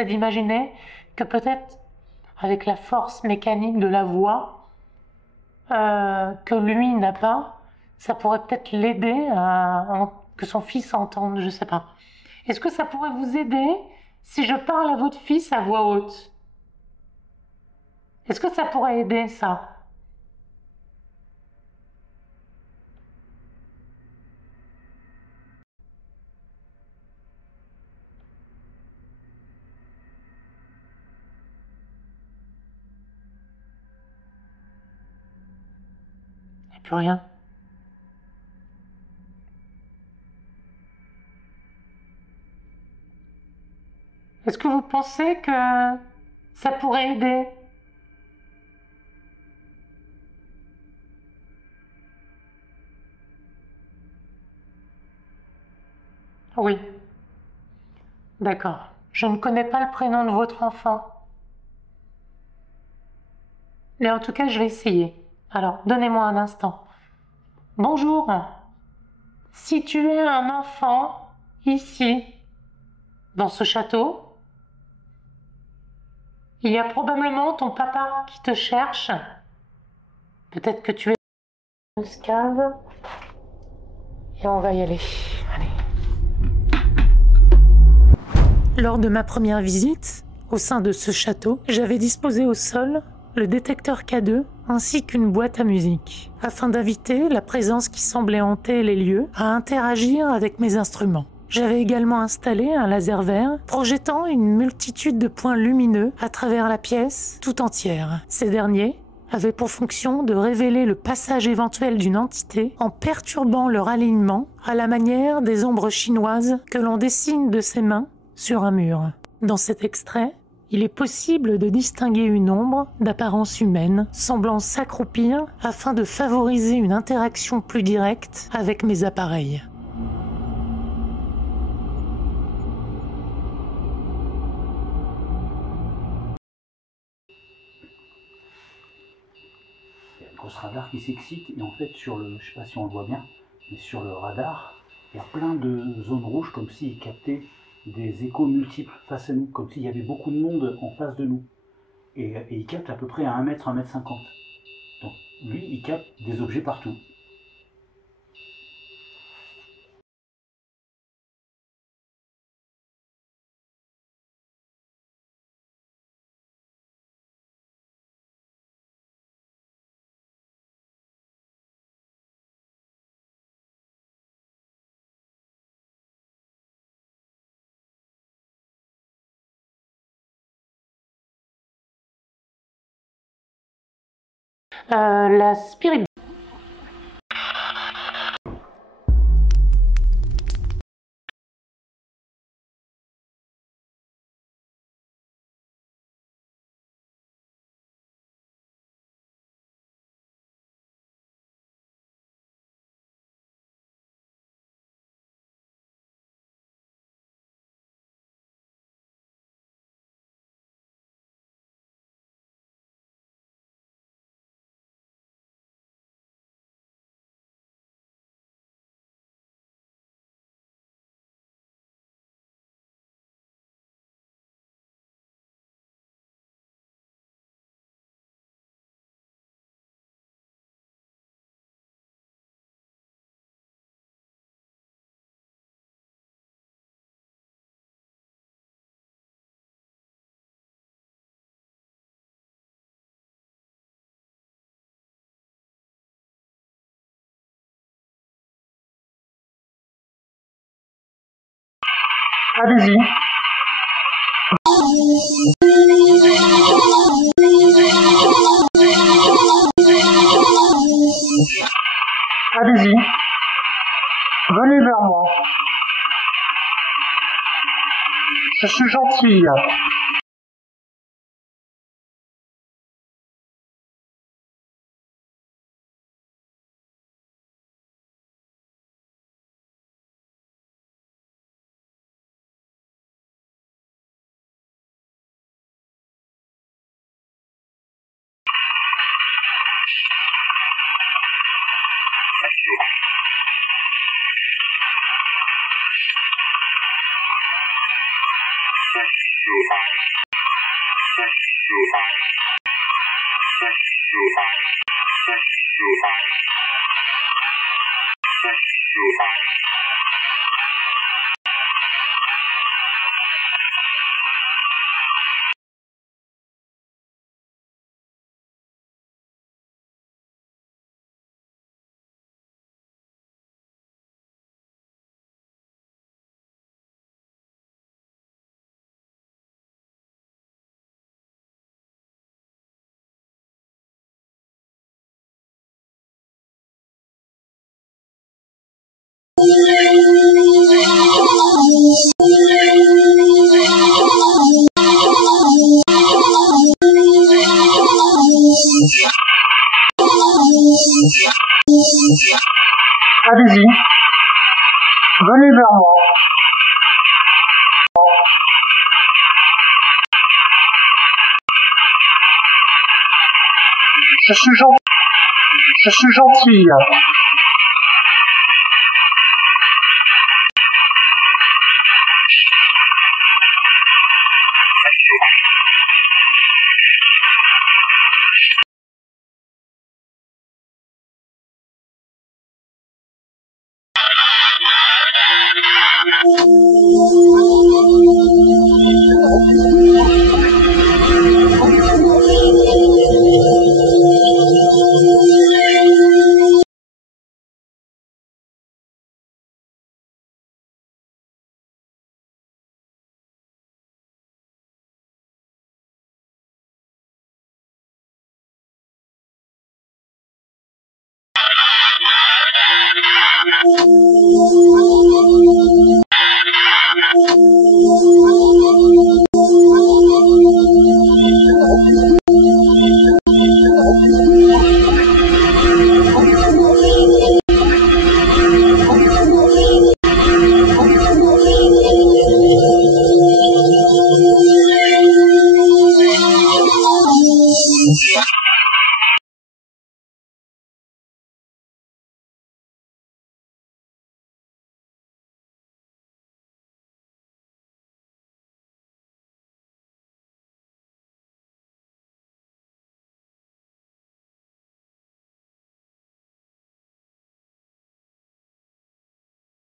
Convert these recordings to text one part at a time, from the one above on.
c'est d'imaginer que peut-être avec la force mécanique de la voix que lui n'a pas, ça pourrait peut-être l'aider que son fils entende, je sais pas. Est-ce que ça pourrait vous aider si je parle à votre fils à voix haute? Est-ce que ça pourrait aider ça? Il n'y a plus rien. Est-ce que vous pensez que ça pourrait aider? Oui. D'accord. Je ne connais pas le prénom de votre enfant. Mais en tout cas, je vais essayer. Alors, donnez-moi un instant. Bonjour. Si tu es un enfant ici, dans ce château, il y a probablement ton papa qui te cherche. Peut-être que tu es dans une cave. Et on va y aller. Allez. Lors de ma première visite, au sein de ce château, j'avais disposé au sol le détecteur K2 ainsi qu'une boîte à musique, afin d'inviter la présence qui semblait hanter les lieux à interagir avec mes instruments. J'avais également installé un laser vert projetant une multitude de points lumineux à travers la pièce tout entière. Ces derniers avaient pour fonction de révéler le passage éventuel d'une entité en perturbant leur alignement à la manière des ombres chinoises que l'on dessine de ses mains sur un mur. Dans cet extrait, il est possible de distinguer une ombre d'apparence humaine semblant s'accroupir afin de favoriser une interaction plus directe avec mes appareils. Il y a un gros radar qui s'excite et en fait sur le, je sais pas si on le voit bien, mais sur le radar, il y a plein de zones rouges comme s'il captait des échos multiples face à nous, comme s'il y avait beaucoup de monde en face de nous. Et il capte à peu près à 1 mètre, 1 mètre 50. Donc lui, il capte des objets partout. La spirit. Allez-y. Allez-y. Venez vers moi. Je suis gentille. Allez-y, venez vers moi. Je suis gentille.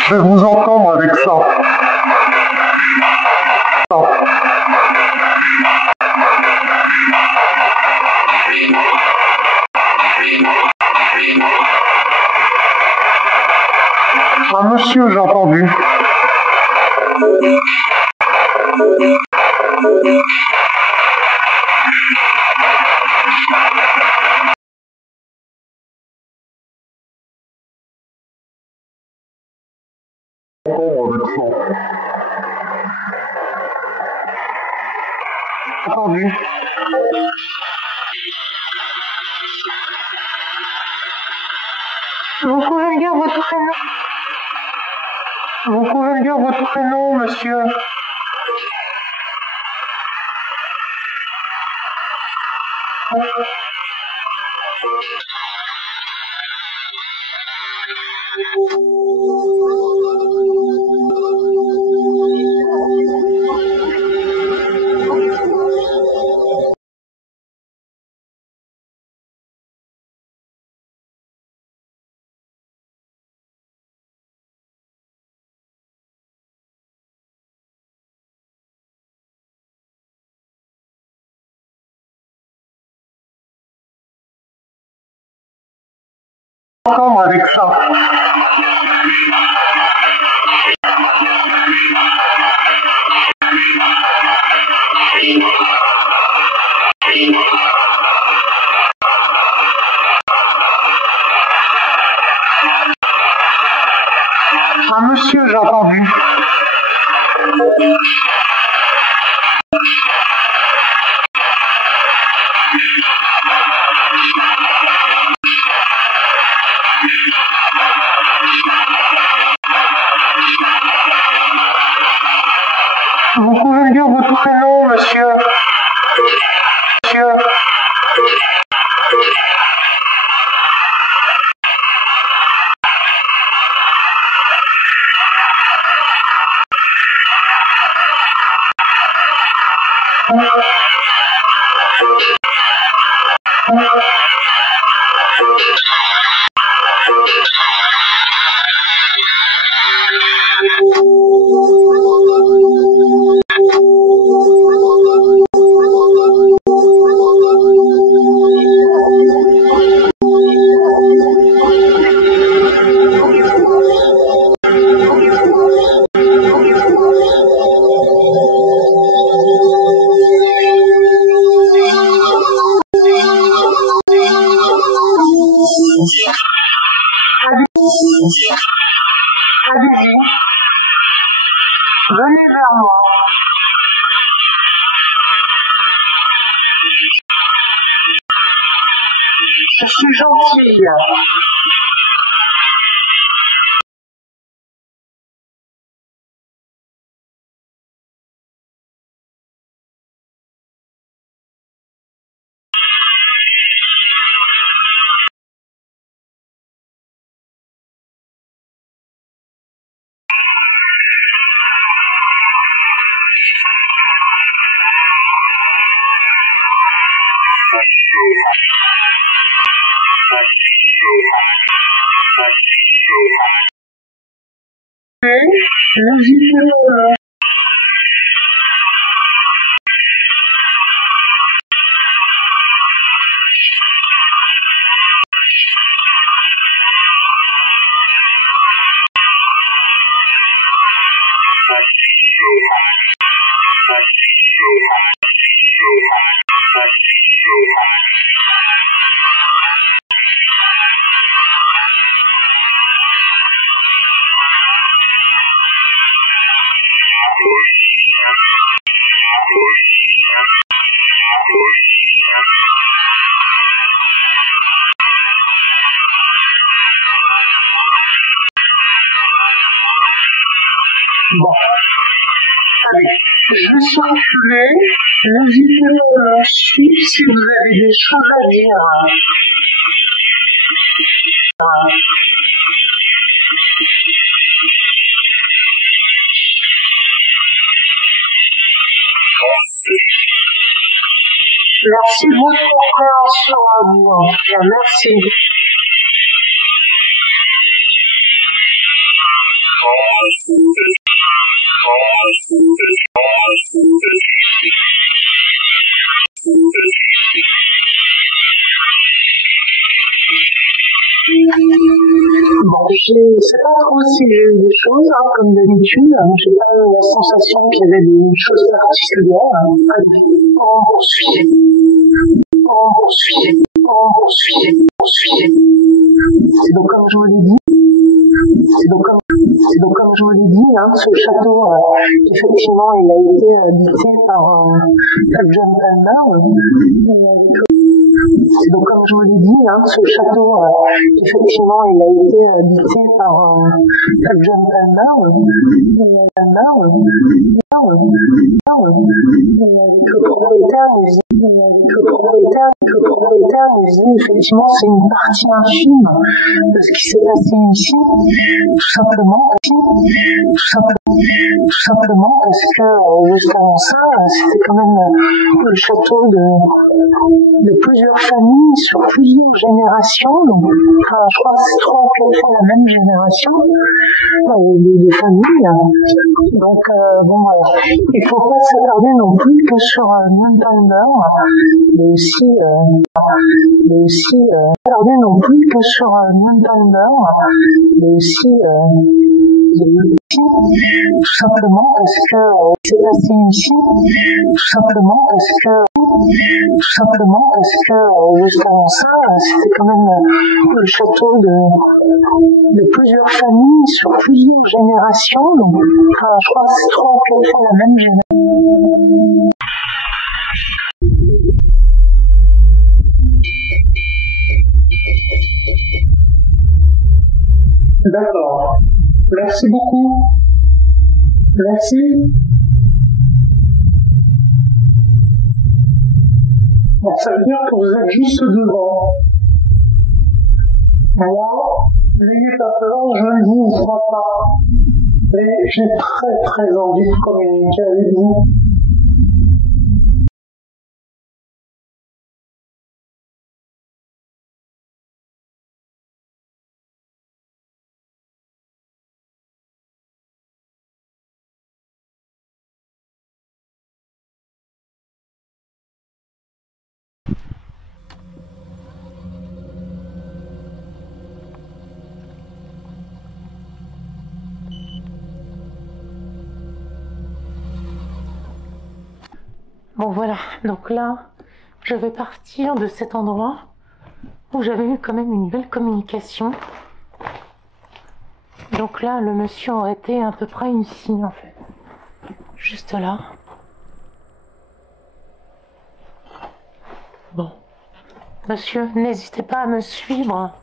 Je vais vous entendre avec ça. Ah, monsieur, j'ai entendu. Entendu. Vous pouvez me dire votre prénom? Vous pouvez me dire votre prénom, monsieur? Entendre avec ça. Ah, monsieur, j'ai entendu. Vous pouvez me dire votre prénom, monsieur? Monsieur? Je suis gentille. N'hésitez pas. Bon, allez, je vais circuler. N'hésitez pas à suivre si vous avez des choses à dire. Merci de votre compréhension à vous. En tout cas, merci. Bon, je sais pas trop si j'ai eu des choses, comme d'habitude. J'ai pas eu la sensation qu'il y avait des choses particulières. Allez, on poursuit. On poursuit. On poursuit. On poursuit. Donc, comme je vous l'ai dit, ce château, effectivement, il a été habité par John Palmer. Donc, comme je vous l'ai dit, ce château, effectivement, il a été habité par John Palmer. Le propriétaire nous dit, effectivement, c'est une partie infime de ce qui s'est passé ici, tout simplement parce que juste avant ça, c'était quand même le château de plusieurs familles sur plusieurs générations. Donc, enfin, je crois que c'est 3 ou 4 fois la même génération de familles. Donc, bon, il ne faut pas s'attarder non plus que sur Montpellier, mais aussi s'attarder non plus que sur Montpellier, mais aussi tout simplement parce que c'est passé ici, tout simplement parce que juste avant ça, c'était quand même le château de plusieurs familles sur plusieurs générations. Donc, enfin, je crois que c'est 3 ou 4 fois la même génération. D'accord. Merci beaucoup. Merci. Bon, ça veut dire que vous êtes juste devant. Moi, n'ayez pas peur, je ne vous vois pas. Mais j'ai très très envie de communiquer avec vous. Bon voilà, donc là, je vais partir de cet endroit où j'avais eu quand même une belle communication. Donc là, le monsieur aurait été à peu près ici en fait. Juste là. Bon. Monsieur, n'hésitez pas à me suivre.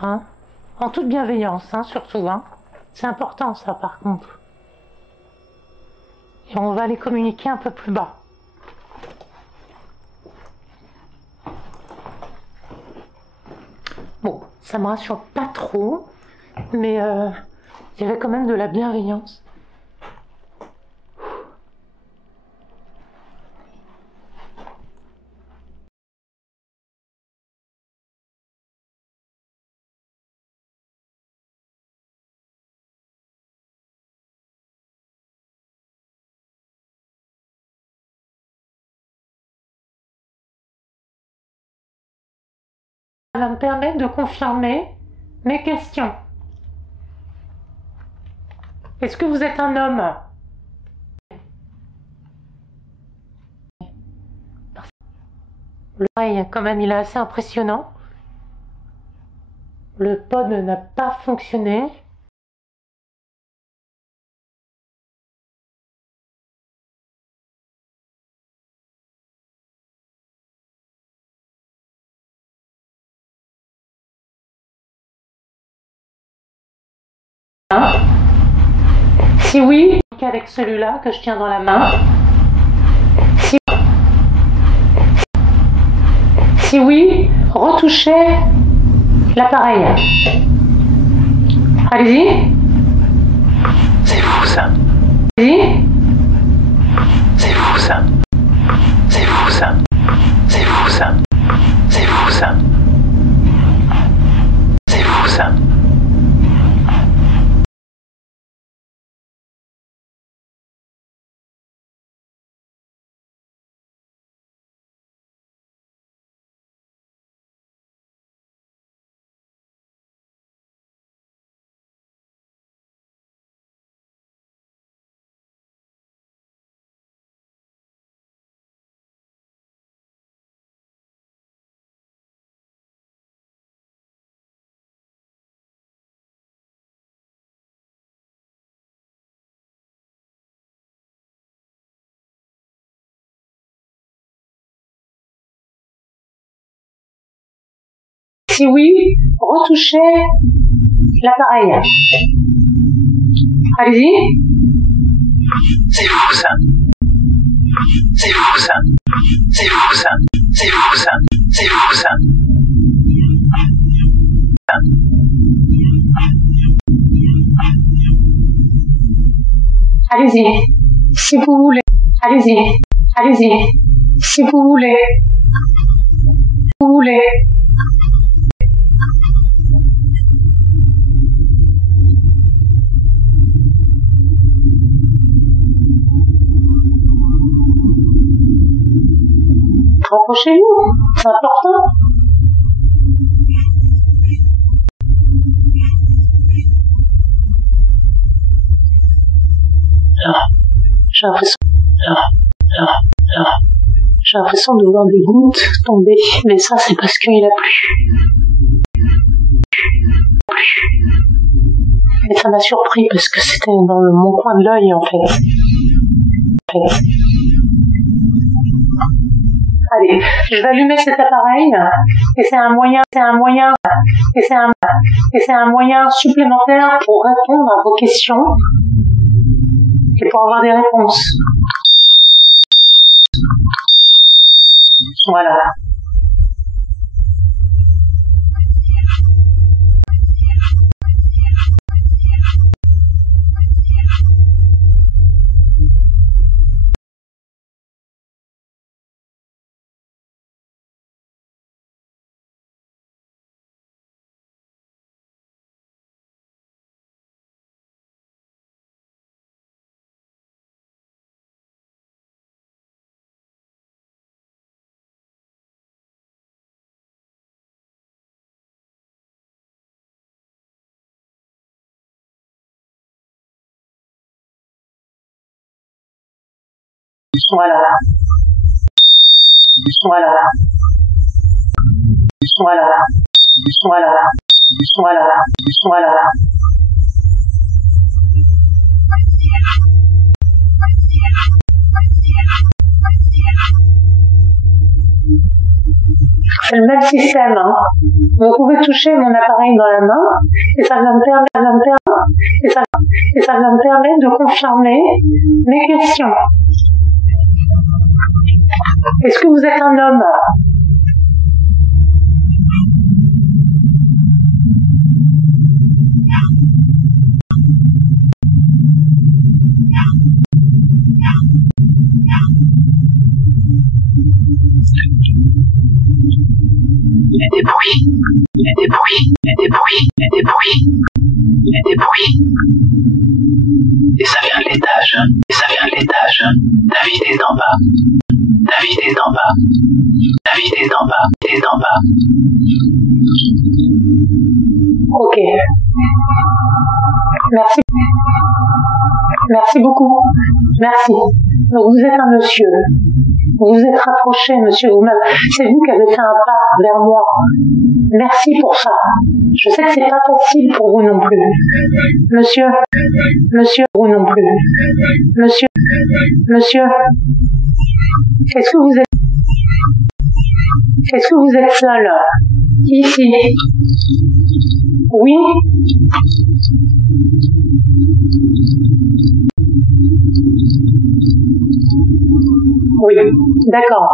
Hein? En toute bienveillance, hein, surtout. Hein? C'est important, ça, par contre. Et on va les communiquer un peu plus bas. Bon, ça me rassure pas trop, mais il y avait quand même de la bienveillance. Ça va me permettre de confirmer mes questions. Est-ce que vous êtes un homme? L'oreille, quand même, il est assez impressionnant. Le pod n'a pas fonctionné. Si oui, avec celui-là que je tiens dans la main. Si oui, retouchez l'appareil. Allez-y. C'est fou ça. Allez-y. C'est fou ça. C'est fou ça. C'est fou ça. C'est fou ça. C'est fou ça. Si oui, retouchez l'appareil. Allez-y. C'est fou ça. C'est fou ça. C'est fou ça. C'est fou ça. C'est fou ça. Allez-y. Si vous voulez. Allez-y. Allez-y. Si vous voulez. Vous voulez. Rapprochez-vous, c'est important. J'ai l'impression de voir des gouttes tomber, mais ça c'est parce qu'il a plu. Mais ça m'a surpris parce que c'était dans mon coin de l'œil en fait. Allez, je vais allumer cet appareil et c'est un moyen supplémentaire pour répondre à vos questions et pour avoir des réponses. Voilà. Voilà. Voilà. Voilà. Voilà. Voilà. Voilà. C'est le même système. Hein. Vous pouvez toucher mon appareil dans la main et ça va me permettre de confirmer mes questions. Est-ce que vous êtes un homme? Il y a des bruits, il y a des bruits, il y a des bruits, il y a des bruits, il y a des bruits. Et ça vient de l'étage, et ça vient de l'étage. David est en bas. David est en bas. David est en bas, il est en bas. Ok. Merci. Merci beaucoup. Merci. Donc vous êtes un monsieur. Vous vous êtes rapproché, monsieur. C'est vous qui avez fait un pas vers moi. Merci pour ça. Je sais que c'est pas facile pour vous non plus. Monsieur, vous non plus. Monsieur, est-ce que vous êtes seul? Ici. Oui. Oui, d'accord.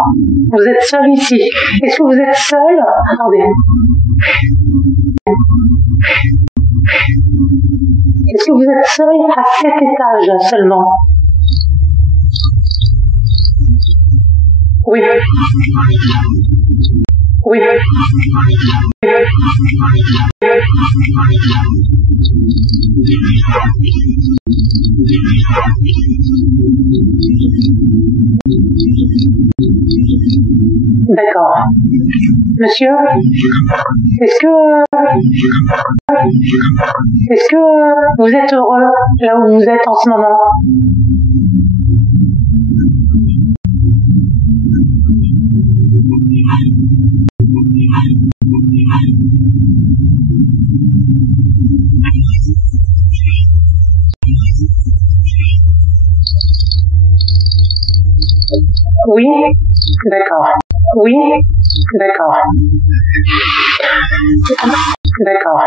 Vous êtes seul ici. Est-ce que vous êtes seul? Attendez. Est-ce que vous êtes seul à cet étage seulement? Oui. Oui. D'accord. Monsieur, est-ce que vous êtes heureux là où vous êtes en ce moment? Oui, d'accord. Oui, d'accord. D'accord.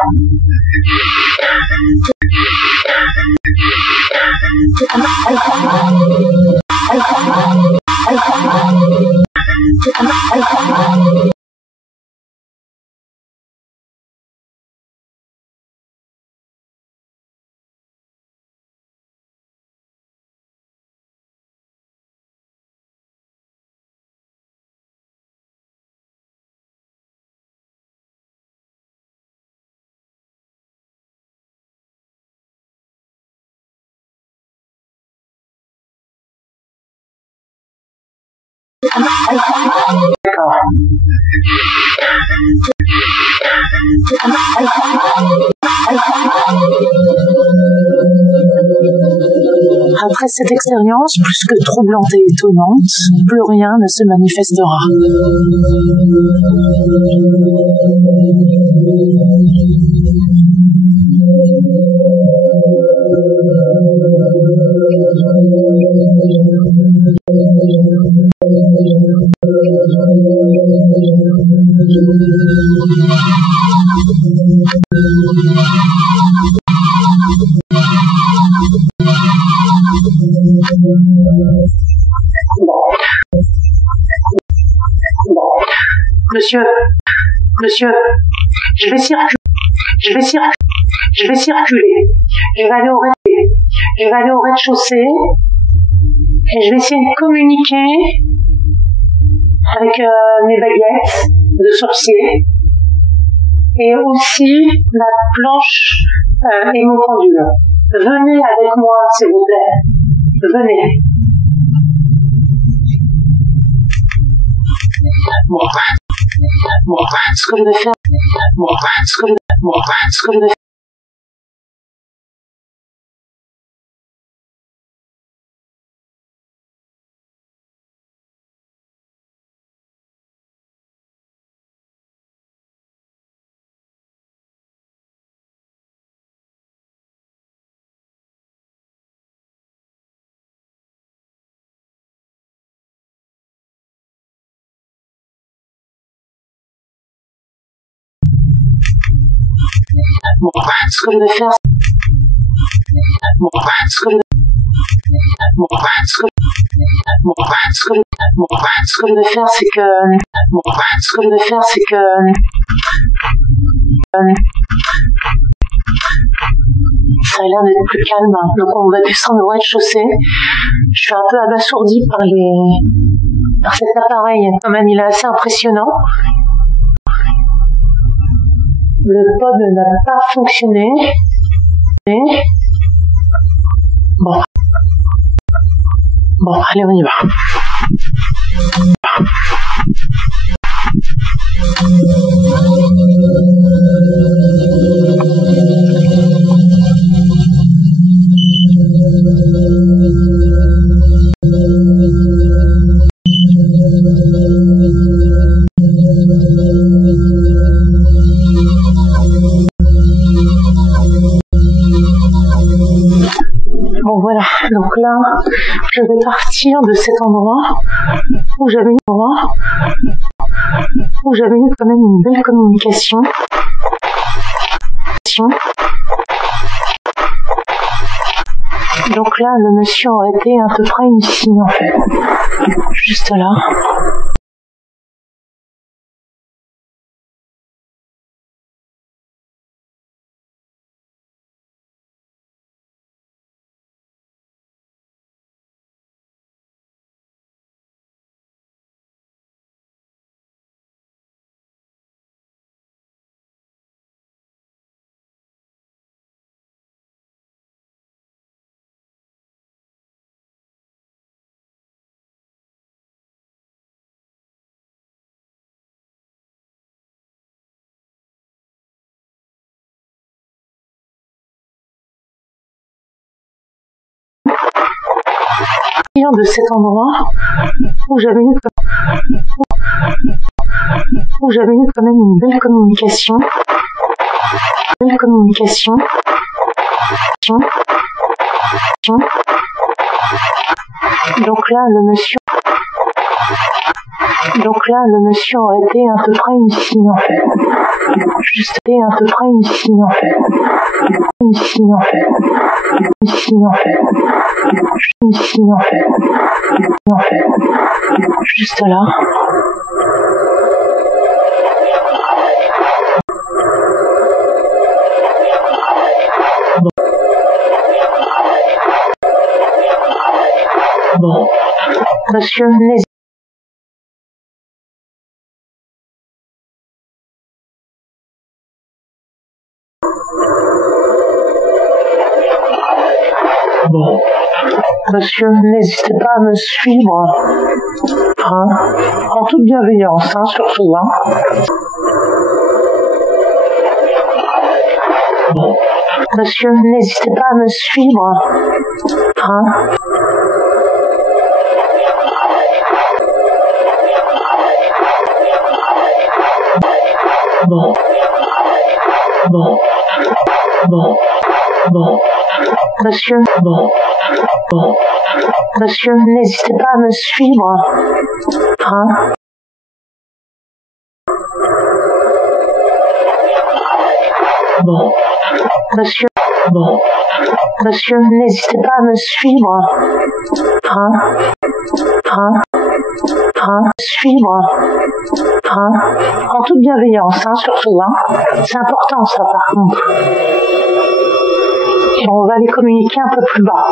D'accord. Après cette expérience plus que troublante et étonnante, plus rien ne se manifestera. Monsieur, je vais circuler. Je vais aller au rez-de-chaussée et je vais essayer de communiquer avec mes baguettes de sorcier et aussi ma planche et mon pendule. Venez avec moi, s'il vous plaît. Venez. Ce que je vais faire, Bon, ce que je vais faire, bon, ce que je vais Bon, ce que je vais faire, c'est que ça a l'air d'être plus calme. Donc on va descendre au rez-de-chaussée. Je suis un peu abasourdie par cet appareil. Quand même, il est assez impressionnant. Le pod n'a pas fonctionné. Bon, allez, on y va. Bon voilà, donc là, je vais partir de cet endroit où j'avais eu quand même une belle communication. Donc là, le monsieur aurait été à peu près ici en fait, juste là. De cet endroit où j'avais eu quand même une belle communication. Donc là, le monsieur aurait été à peu près ici en fait. Juste à peu près ici en fait. Ici en fait. Juste là. Bon. Monsieur, n'hésitez Bon. Monsieur, n'hésitez pas à me suivre, en toute bienveillance, surtout. Bon. Monsieur, n'hésitez pas à me suivre, Bon. Monsieur, Monsieur, n'hésitez pas à me suivre, Monsieur, n'hésitez pas à me suivre, en toute bienveillance, surtout. C'est important ça par contre. Et on va les communiquer un peu plus bas.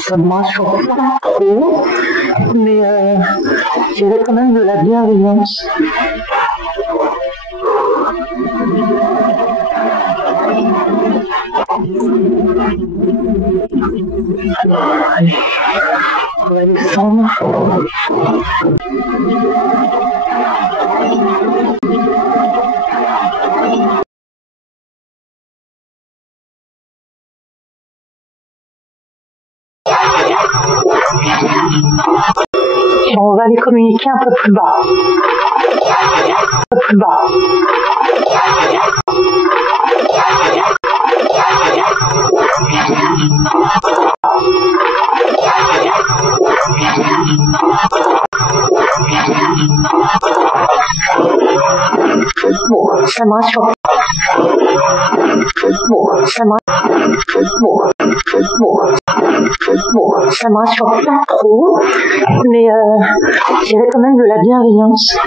Ça me rassure pas trop, mais il y avait quand même de la bienveillance. Allez, on va descendre. va les communiquer un peu plus bas. Un peu plus bas. Bon, ça me rassure. Bon, ça me ça me rassure pas trop, mais il y avait quand même de la bienveillance.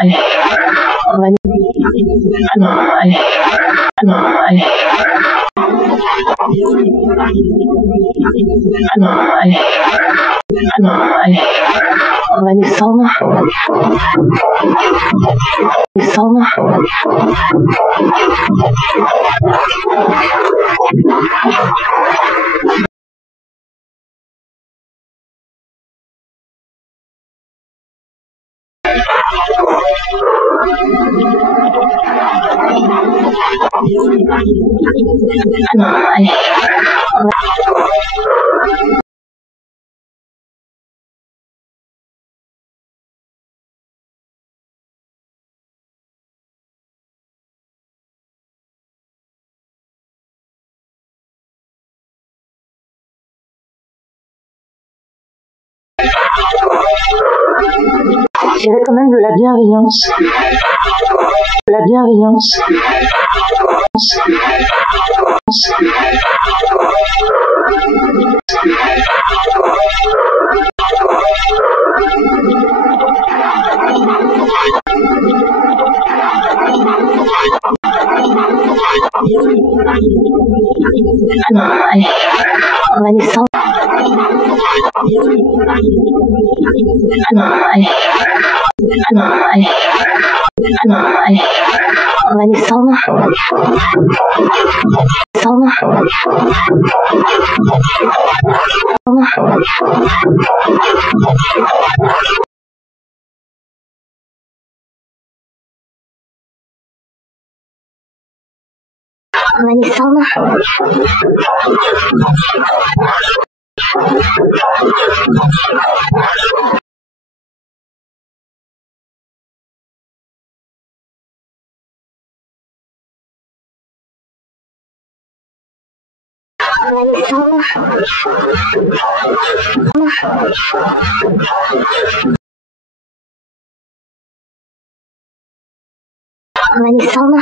Allez, on va allez, on va descendre. Il y avait quand même de la bienveillance. De la bienveillance. Allez, on va descendre. Allez, on va descendre. On va descendre. On va descendre.